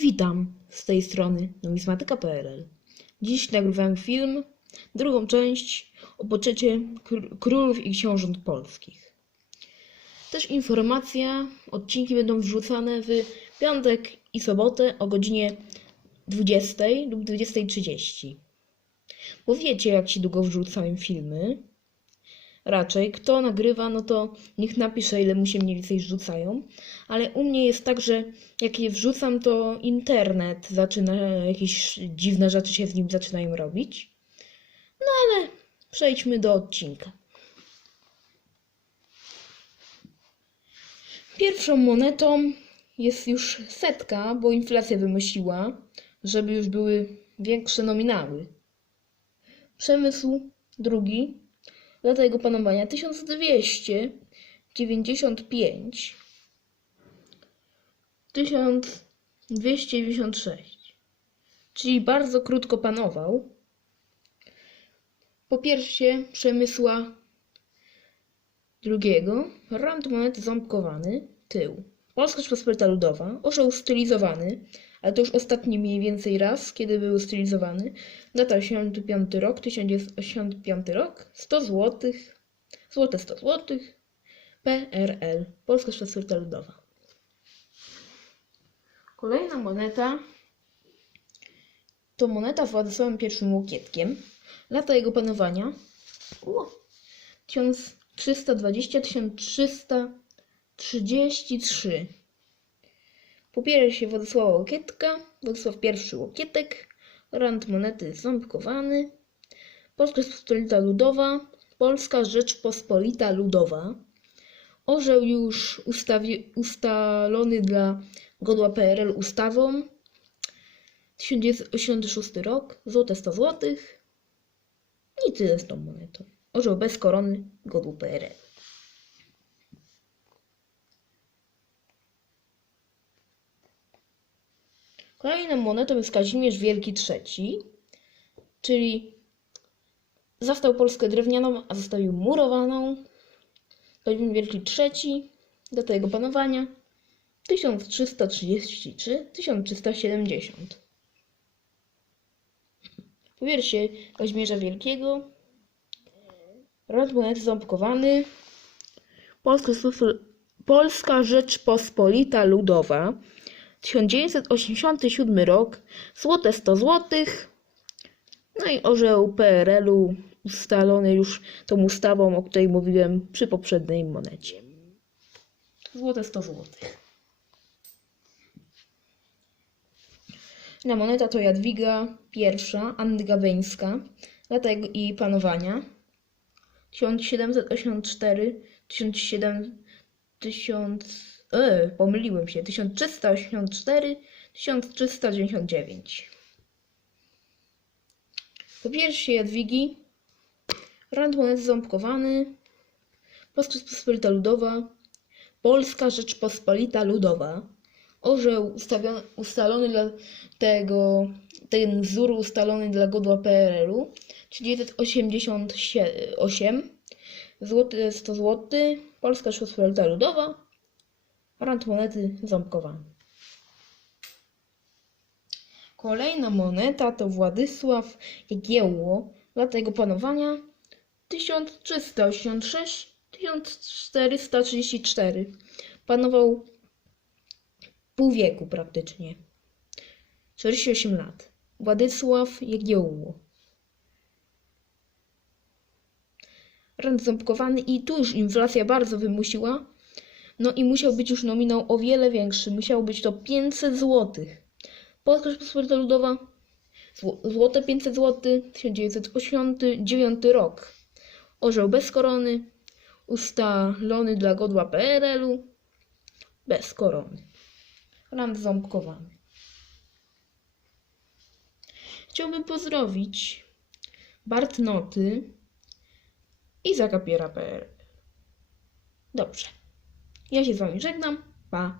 Witam z tej strony numizmatyka.pl. Dziś nagrywam film, drugą część o poczecie kr- królów i książąt polskich. Też informacja, odcinki będą wrzucane w piątek i sobotę o godzinie 20 lub 20.30. Bo wiecie, jak się długo wrzucałem filmy. Raczej, kto nagrywa, no to niech napisze, ile mu się mniej więcej rzucają. Ale u mnie jest tak, że jak je wrzucam, to internet zaczyna, jakieś dziwne rzeczy się z nim zaczynają robić. No ale przejdźmy do odcinka. Pierwszą monetą jest już setka, bo inflacja wymyśliła, żeby już były większe nominały. Przemysł drugi, lata jego panowania 1295 1296, czyli bardzo krótko panował. Po pierwsze Przemysła drugiego, rand monety ząbkowany, tył. Polska Rzeczpospolita Ludowa, orzeł stylizowany, ale to już ostatni mniej więcej raz, kiedy był stylizowany. Data 85 rok, 1985 rok, 100 zł, złote 100 zł, PRL, Polska Rzeczpospolita Ludowa. Kolejna moneta to moneta Władysławem I Łokietkiem. Lata jego panowania o, 1320-1333. Popiera się Władysława Łokietka, Władysław I Łokietek, rand monety ząbkowany, Polska Rzeczpospolita Ludowa, Polska Rzeczpospolita Ludowa. Orzeł już ustawi- ustalony dla godła PRL ustawą. 1986 rok, złote 100 zł. I tyle z tą monetą. Orzeł bez korony, godło PRL. Kolejną monetą jest Kazimierz Wielki III, czyli zastał Polskę drewnianą, a zostawił murowaną. Kazimierz Wielki III, data jego panowania 1333-1370. Po wiersie Kazimierza Wielkiego rad monety ząbkowany Polska, Polska Rzeczpospolita Ludowa 1987 rok złote 100 złotych no i orzeł PRL-u ustalony już tą ustawą, o której mówiłem przy poprzedniej monecie. Złote 100 złotych. Na moneta to Jadwiga I, Anny Gaweńska, lata i panowania 1784 1700 1000 e, pomyliłem się. 1384 1399 Po pierwsze Jadwigi monety ząbkowany Polska Rzeczpospolita Ludowa Polska Rzeczpospolita Ludowa. Orzeł ustawiony, ustalony dla tego, ten wzór ustalony dla godła PRL-u 1988 złoty 100 zł Polska Rzeczpospolita Ludowa rand monety ząbkowany Kolejna moneta to Władysław Jagiełło lata jego panowania 1386-1434 panował pół wieku praktycznie. 48 lat. Władysław Jagiełło. Rand ząbkowany i tu już inflacja bardzo wymusiła. No i musiał być już nominał o wiele większy. Musiało być to 500 zł. Polska Rzeczpospolita Ludowa zł- złote 500 zł 1989 rok. Orzeł bez korony ustalony dla godła PRL-u bez korony. Rand ząbkowany. Chciałbym pozdrowić Bartnoty i Zakapiera.pl. Dobrze. Ja się z Wami żegnam. Pa.